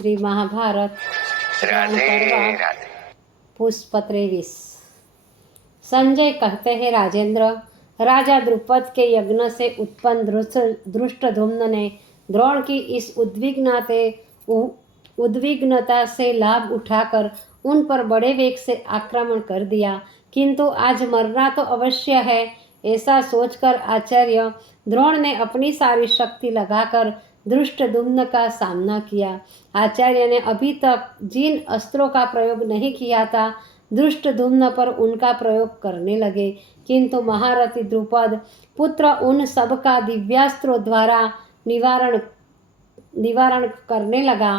श्री महाभारत राधे राधे। पुष्प 23। संजय कहते हैं, राजेंद्र, राजा द्रुपद के यज्ञ से उत्पन्न धृष्टद्युम्न ने द्रोण की इस उद्विग्नता से लाभ उठाकर उन पर बड़े वेग से आक्रमण कर दिया, किंतु आज मरना तो अवश्य है। ऐसा सोचकर आचार्य द्रोण ने अपनी सारी शक्ति लगाकर धृष्टद्युम्न का सामना किया। आचार्य ने अभी तक जिन अस्त्रों का प्रयोग नहीं किया था, धृष्टद्युम्न पर उनका प्रयोग करने लगे, किंतु महारथी द्रुपद पुत्र उन सब का दिव्यास्त्रों द्वारा निवारण करने लगा।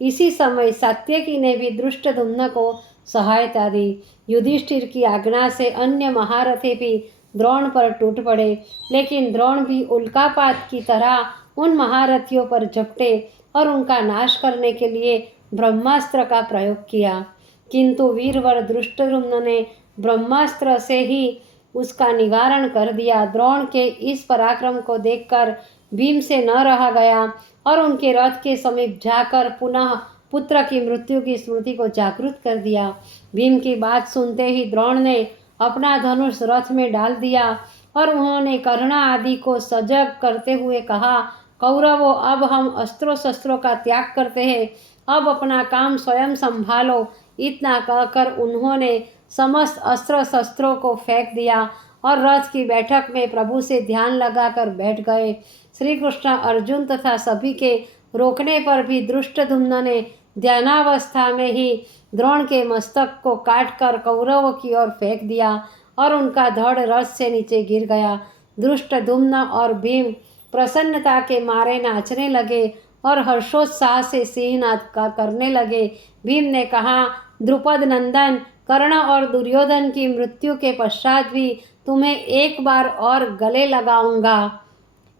इसी समय सात्यकी ने भी धृष्टद्युम्न को सहायता दी। युधिष्ठिर की आज्ञा से अन्य महारथी भी द्रोण पर टूट पड़े, लेकिन द्रोण भी उल्कापात की तरह उन महारथियों पर झपटे और उनका नाश करने के लिए ब्रह्मास्त्र का प्रयोग किया, किंतु वीरवर धृष्टद्युम्न ने ब्रह्मास्त्र से ही उसका निवारण कर दिया। द्रोण के इस पराक्रम को देखकर भीम से न रहा गया और उनके रथ के समीप जाकर पुनः पुत्र की मृत्यु की स्मृति को जागृत कर दिया। भीम की बात सुनते ही द्रोण ने अपना धनुष रथ में डाल दिया और उन्होंने कर्णा आदि को सजग करते हुए कहा, कौरवों, अब हम अस्त्रों शस्त्रों का त्याग करते हैं, अब अपना काम स्वयं संभालो। इतना कहकर उन्होंने समस्त अस्त्र शस्त्रों को फेंक दिया और रथ की बैठक में प्रभु से ध्यान लगाकर बैठ गए। श्री कृष्ण, अर्जुन तथा सभी के रोकने पर भी धृष्टद्युम्न ने ध्यानावस्था में ही द्रोण के मस्तक को काटकर कौरवों की ओर फेंक दिया और उनका धड़ रथ से नीचे गिर गया। धृष्टद्युम्न और भीम प्रसन्नता के मारे नाचने लगे और हर्षोत्साह से सिंहनाद करने लगे। भीम ने कहा, द्रुपद नंदन, कर्ण और दुर्योधन की मृत्यु के पश्चात भी तुम्हें एक बार और गले लगाऊंगा।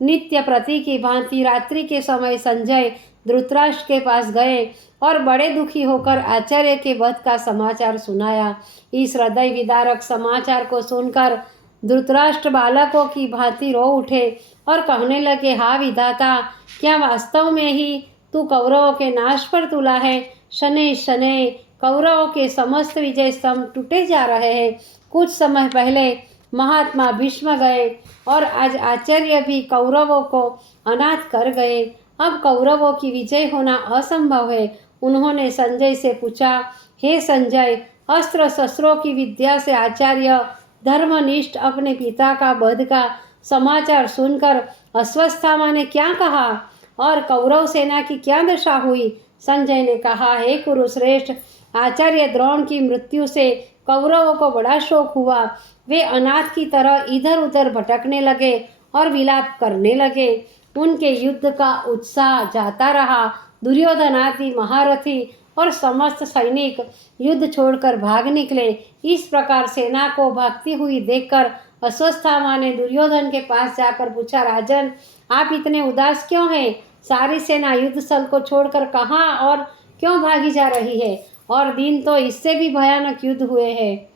नित्य प्रति की भांति रात्रि के समय संजय धृतराष्ट्र के पास गए और बड़े दुखी होकर आचार्य के वध का समाचार सुनाया। इस हृदय विदारक समाचार को सुनकर धृतराष्ट्र बालकों की भांति रो उठे और कहने लगे, हा विधाता, क्या वास्तव में ही तू कौरवों के नाश पर तुला है? शनै शनै कौरवों के समस्त विजय स्तंभ टूटे जा रहे हैं। कुछ समय पहले महात्मा भीष्म गए और आज आचार्य भी कौरवों को अनाथ कर गए। अब कौरवों की विजय होना असंभव है। उन्होंने संजय से पूछा, हे संजय, अस्त्र शस्त्रों की विद्या से आचार्य धर्मनिष्ठ अपने पिता का वध का समाचार सुनकर अश्वत्थामा ने क्या कहा और कौरव सेना की क्या दशा हुई? संजय ने कहा, हे कुरुश्रेष्ठ, आचार्य द्रोण की मृत्यु से कौरवों को बड़ा शोक हुआ। वे अनाथ की तरह इधर उधर भटकने लगे और विलाप करने लगे। उनके युद्ध का उत्साह जाता रहा। दुर्योधन आदि महारथी और समस्त सैनिक युद्ध छोड़कर भाग निकले। इस प्रकार सेना को भागती हुई देखकर अश्वत्थामा ने दुर्योधन के पास जाकर पूछा, राजन, आप इतने उदास क्यों हैं? सारी सेना युद्ध स्थल को छोड़कर कहाँ और क्यों भागी जा रही है? और दिन तो इससे भी भयानक युद्ध हुए हैं,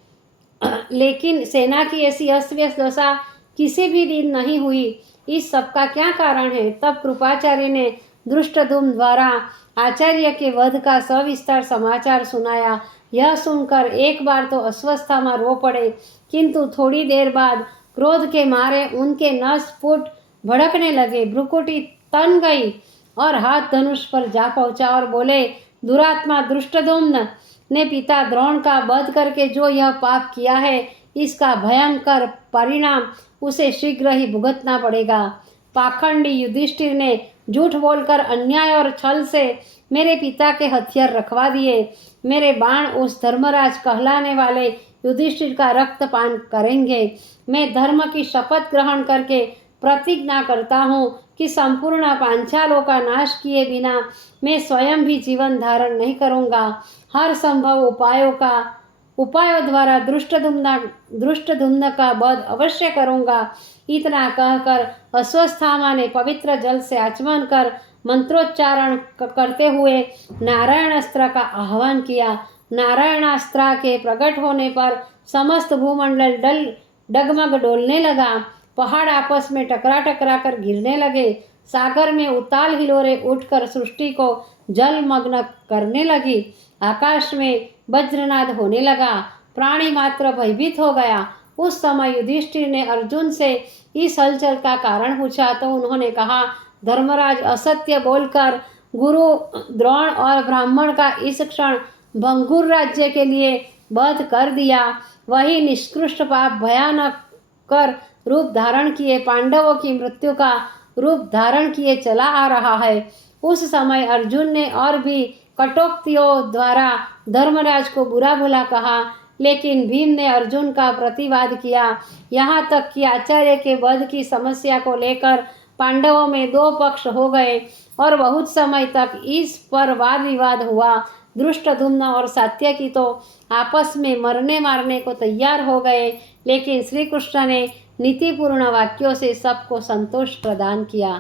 लेकिन सेना की ऐसी अस्त व्यस्त दशा किसी भी दिन नहीं हुई। इस सब का क्या कारण है? तब कृपाचार्य ने धृष्टद्युम्न द्वारा आचार्य के वध का सविस्तार समाचार सुनाया। यह सुनकर एक बार तो अश्वत्थामा रो पड़े, किंतु थोड़ी देर बाद क्रोध के मारे उनके नस फूट भड़कने लगे, भ्रुकुटी तन गई और हाथ धनुष पर जा पहुंचा और बोले, दुरात्मा धृष्टद्युम्न ने पिता द्रोण का वध करके जो यह पाप किया है, इसका भयंकर परिणाम उसे शीघ्र ही भुगतना पड़ेगा। पाखंडी युधिष्ठिर ने झूठ बोलकर अन्याय और छल से मेरे पिता के हथियार रखवा दिए। मेरे बाण उस धर्मराज कहलाने वाले युधिष्ठिर का रक्तपान करेंगे। मैं धर्म की शपथ ग्रहण करके प्रतिज्ञा करता हूँ कि संपूर्ण पांचालों का नाश किए बिना मैं स्वयं भी जीवन धारण नहीं करूँगा। हर संभव उपायों द्वारा धृष्टद्युम्न का वध अवश्य करूँगा। इतना कहकर अश्वत्थामा ने पवित्र जल से आचमन कर मंत्रोच्चारण करते हुए नारायणास्त्र का आह्वान किया। नारायणास्त्र के प्रकट होने पर समस्त भूमंडल डगमग डोलने लगा। पहाड़ आपस में टकरा टकरा कर गिरने लगे। सागर में उताल हिलोरे उठकर सृष्टि को जलमग्न करने लगी। आकाश में वज्रनाद होने लगा, प्राणी मात्र भयभीत हो गया। उस समय युधिष्ठिर ने अर्जुन से इस हलचल का कारण पूछा तो उन्होंने कहा, धर्मराज असत्य बोलकर गुरु द्रोण और ब्राह्मण का इस क्षण भंगुर राज्य के लिए वध कर दिया। वही निष्कृष्ट पाप भयानक कर रूप धारण किए पांडवों की मृत्यु का रूप धारण किए चला आ रहा है। उस समय अर्जुन ने और भी कटोक्तियों द्वारा धर्मराज को बुरा भला कहा, लेकिन भीम ने अर्जुन का प्रतिवाद किया। यहाँ तक कि आचार्य के वध की समस्या को लेकर पांडवों में दो पक्ष हो गए और बहुत समय तक इस पर वाद विवाद हुआ। धृष्टद्युम्न और सात्यकी तो आपस में मरने मारने को तैयार हो गए, लेकिन श्री कृष्ण ने नीतिपूर्ण वाक्यों से सबको संतोष प्रदान किया।